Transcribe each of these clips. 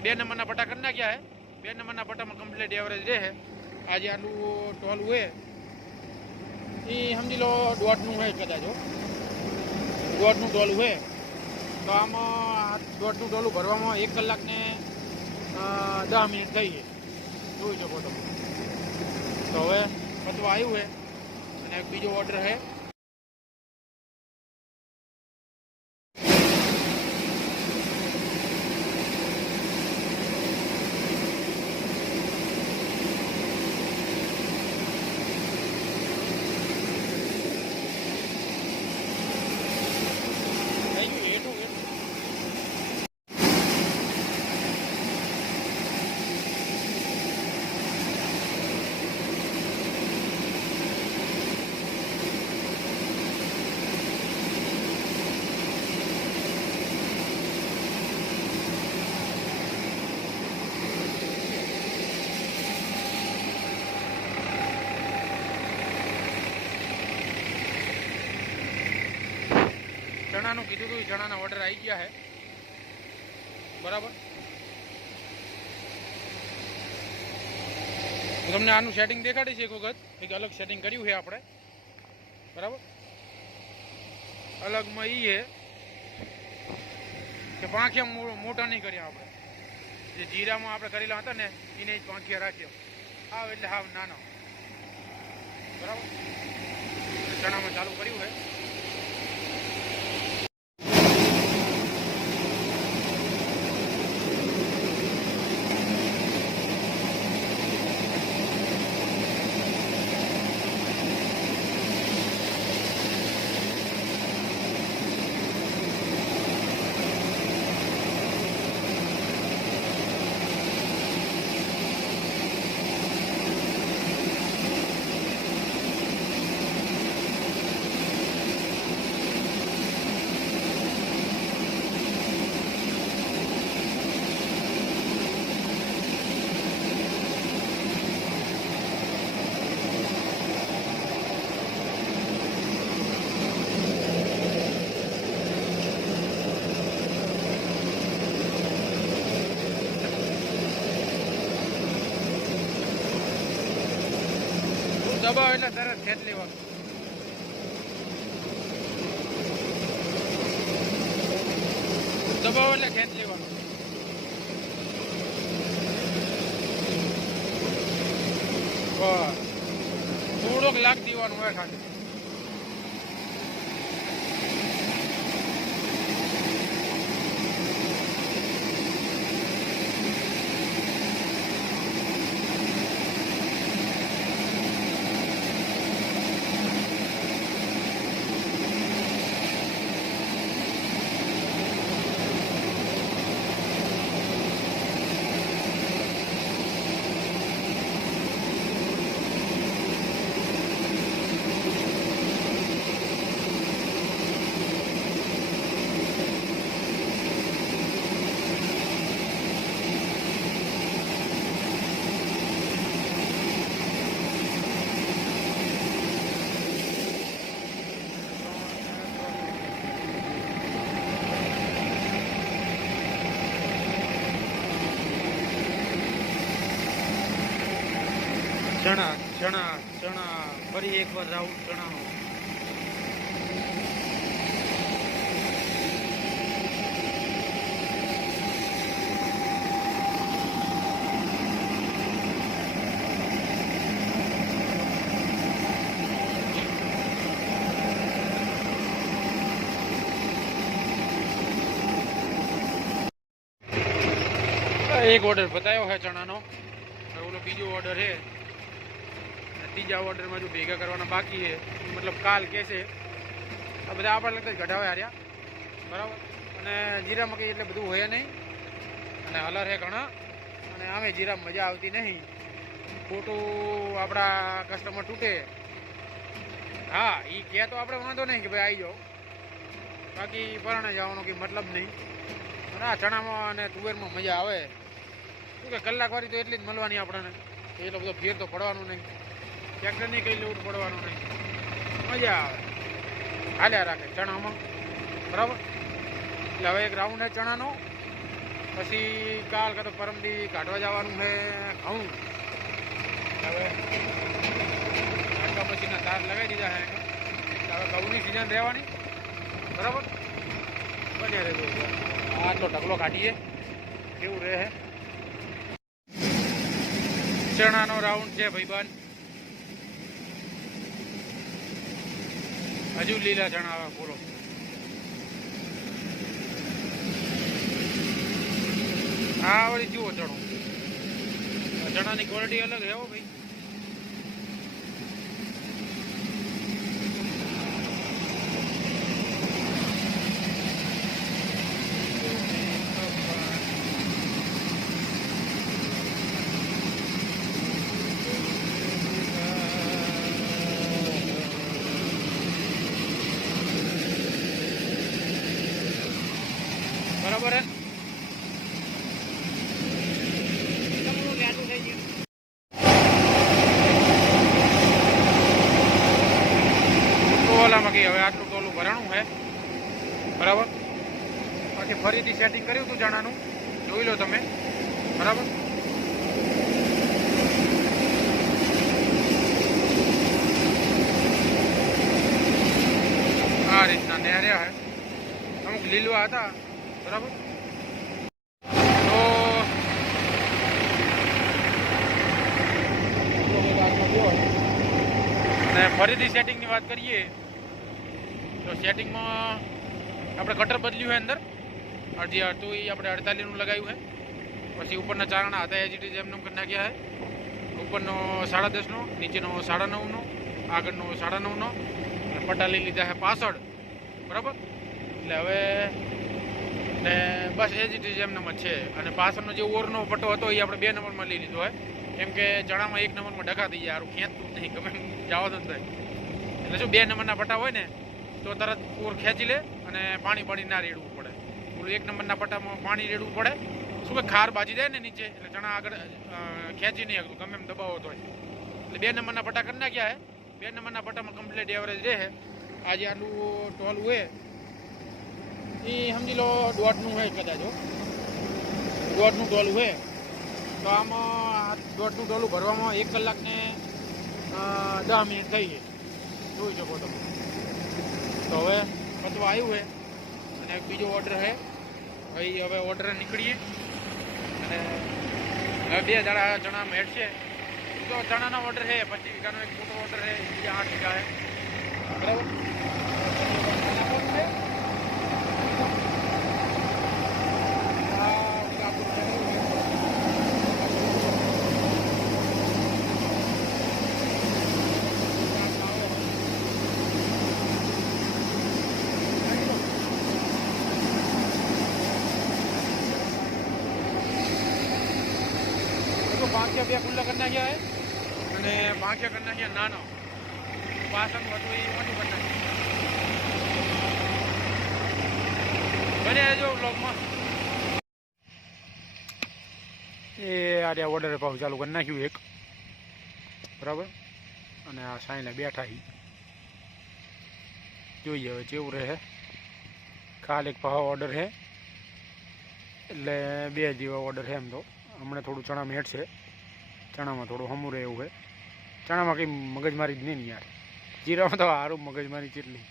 2 નંબરના પટ્ટા કરી નાખ્યા હે 2 નંબરના પટ્ટામાં કમ્પ્લીટ એવરેજ રહે છે આજે આટલું ટોલું હોય એ સમજી લો 1.5નું હોય કદાચ 1.5નું ટોલું હોય તો આમાં 1.5નું ટોલું ભરવામાં 1 કલાક ને 10 મિનિટ થઈ છે જોઈ શકો તમે તો હવે પતવા આવ્યું છે અને એક બીજો ઓર્ડર છે ચણાનું કીધું હતું ચણાના ઓર્ડર આવી ગયા છે બરાબર તમને આનું સેટિંગ દેખાડી છે એક વખત એક અલગ સેટિંગ કર્યું છે આપણે બરાબર અલગમાં એ છે કે પાંખિયા મોટા નહીં કર્યા આપણે જે જીરામાં આપણે કરેલા હતા ને એને જ પાંખિયા રાખ્યા હાવ એટલે હાવ નાનો બરાબર ચણામાં ચાલુ કર્યું છે દબાવ એટલે તરત ખેંચ લેવાનું દબાવ એટલે ખેંચ લેવાનું થોડોક લાગ દેવાનું હોય ખાલી ચણા ચણા ચણા ફરી એકવાર રાઉન્ડ ચણાનો એક ઓર્ડર બતાવ્યો છે ચણાનો ઓલો બીજો ઓર્ડર છે ત્રીજા ઓર્ડરમાં જો ભેગા કરવાના બાકી છે મતલબ કાલ કે છે આ બધા આપણા લગતા જ ઘટાવે હાર્યા બરાબર અને જીરા મકાઈ એટલે બધું હોય નહીં અને હલર છે ઘણા અને આમે જીરા મજા આવતી નહીં ખોટું આપણા કસ્ટમર તૂટે હા એ કહે તો આપણે વાંધો નહીં કે ભાઈ આવી જાઓ બાકી પરાણે જવાનો કંઈ મતલબ નહીં અને આ ચણામાં અને તુવેરમાં મજા આવે શું કે કલાકવાળી તો એટલી જ મળવાની આપણને એટલો બધો ફેર તો પડવાનું નહીં ટ્રેક્ટરની કંઈ લોડ પડવાનું નહીં મજા આવે હાલ્યા રાખે ચણામાં બરાબર એટલે હવે એક રાઉન્ડ છે ચણાનો પછી કાલ કાં તો પરમદી કાઢવા જવાનું છે ઘઉં. હવે કાઢવા પછીના તાર લગાવી દીધા છે. હવે ઘઉંની સિઝન રહેવાની, બરાબર. બન્યા રહેજો. આટલો ઢગલો કાઢીએ કેવું રહે. ચણાનો રાઉન્ડ છે ભાઈબંધ. હજુ લીલા ચણા આવે. બોલો, આ વળી જુઓ ચણો. ચણાની ક્વોલિટી અલગ છે હો ભાઈ. બરાબર હે. ટોલામાં કે હવે આટલું ટોલું ભરાણું છે, બરાબર. પછી ફરીથી સેટિંગ કર્યું હતું ચણાનું, જોઈ લો તમે, બરાબર. આ રીતના નેર્યા હે. અમુક લીલવા હતા, બરાબર. તો અને ફરીથી સેટિંગની વાત કરીએ તો સેટિંગમાં આપણે કટર બદલ્યું છે અંદર. અડધી અડધું એ આપણે 48નું લગાવ્યું છે. પછી ઉપરના ચારણા હતા એજ રીતે એમને કરી નાખ્યા છે. ઉપરનો 10.5નો, નીચેનો 9.5નો, આગળનો 9.5નો અને પટ્ટા લઈ લીધા છે પાછળ, બરાબર. એટલે હવે ને બસ એ જ રીતે એમને જ છે. અને પાછળનો જે ઓરનો પટ્ટો હતો એ આપણે 2 નંબરમાં લઈ લીધો હોય, કેમ કે ચણામાં 1 નંબરમાં ડખા થઈ જાય. સારું ખેંચતું જ નહીં, ગમે જવા તો થાય. એટલે શું 2 નંબરના પટ્ટા હોય ને તો તરત ઓર ખેંચી લે અને પાણી ના રેડવું પડે. પેલું 1 નંબરના પટ્ટામાં પાણી રેડવું પડે. શું કે ખાર બાજી જાય ને નીચે, એટલે ચણા આગળ ખેંચી નહીં શકતું, ગમે એમ દબાવો તો. એટલે 2 નંબરના પટ્ટા કરી નાખ્યા છે. 2 નંબરના પટ્ટામાં કમ્પ્લીટ એવરેજ રહે. આજે આટલું ટોલું હોય એ સમજી લો 1.5નું હોય કદાચ. 1.5નું ટોલું હોય તો આમાં 1.5નું ટોલું ભરવામાં 1 કલાક ને 10 મિનિટ થઈ છે, જોઈ શકો તમે. તો હવે પતવા આવ્યું છે અને એક બીજો ઓર્ડર છે ભાઈ. હવે ઓર્ડર નીકળીએ અને હવે 2 દાડા ચણામાં હેડ છે. તો ચણાનો ઓર્ડર છે 25 વીઘાનો એક મોટો ઓર્ડર છે, બીજા 8 વીઘા છે, બરાબર. પાંખિયા 2 ખુલ્લા કરી નાખ્યા છે અને પાંખિયા કરી નાખ્યા નાનો. પાછળનું હતું એ મોટું કરી નાખ્યું. બને જો બ્લોગમાં એ આ ઓર્ડર પાછું ચાલુ કરી નાખ્યું એક, બરાબર. અને આ સાઈને બેઠા જોઈએ હવે જેવું રહે. કાલ એક પાછો ઓર્ડર છે, એટલે 2 જેવા ઓર્ડર છે. એમ તો હમણાં થોડું ચણા મેટ છે, ચણામાં થોડું હમું રહે એવું છે. ચણામાં કંઈ મગજમારી જ નહીં યાર. જીરામાં તો સારું મગજમારી કેટલી.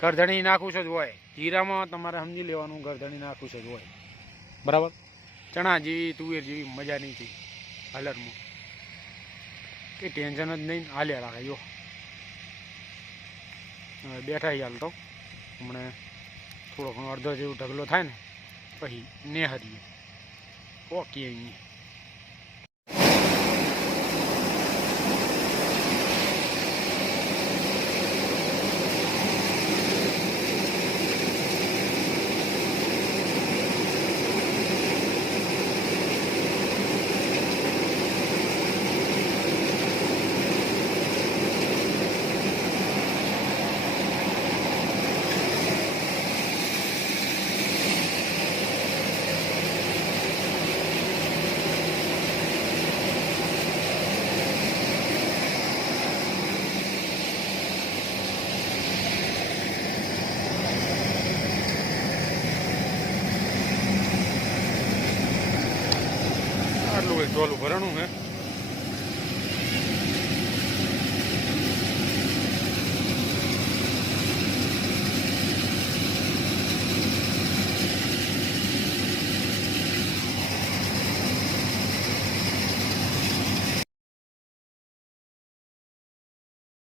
ગરધણી નાખું જ હોય જીરામાં, તમારે સમજી લેવાનું ગરધણી નાખું જ હોય, બરાબર. ચણા જેવી તુવેર જેવી મજા નહીં થઈ હલરમાં, કંઈ ટેન્શન જ નહીં, હાલ્યા રાખે. જો હવે બેઠા હાલ તો હમણાં થોડો ઘણો અડધો જેવું ઢગલો થાય ને પછી નેહરીએ. ઓકે અહીંયા આટલું કંઈક ટોલું ભરણું છે.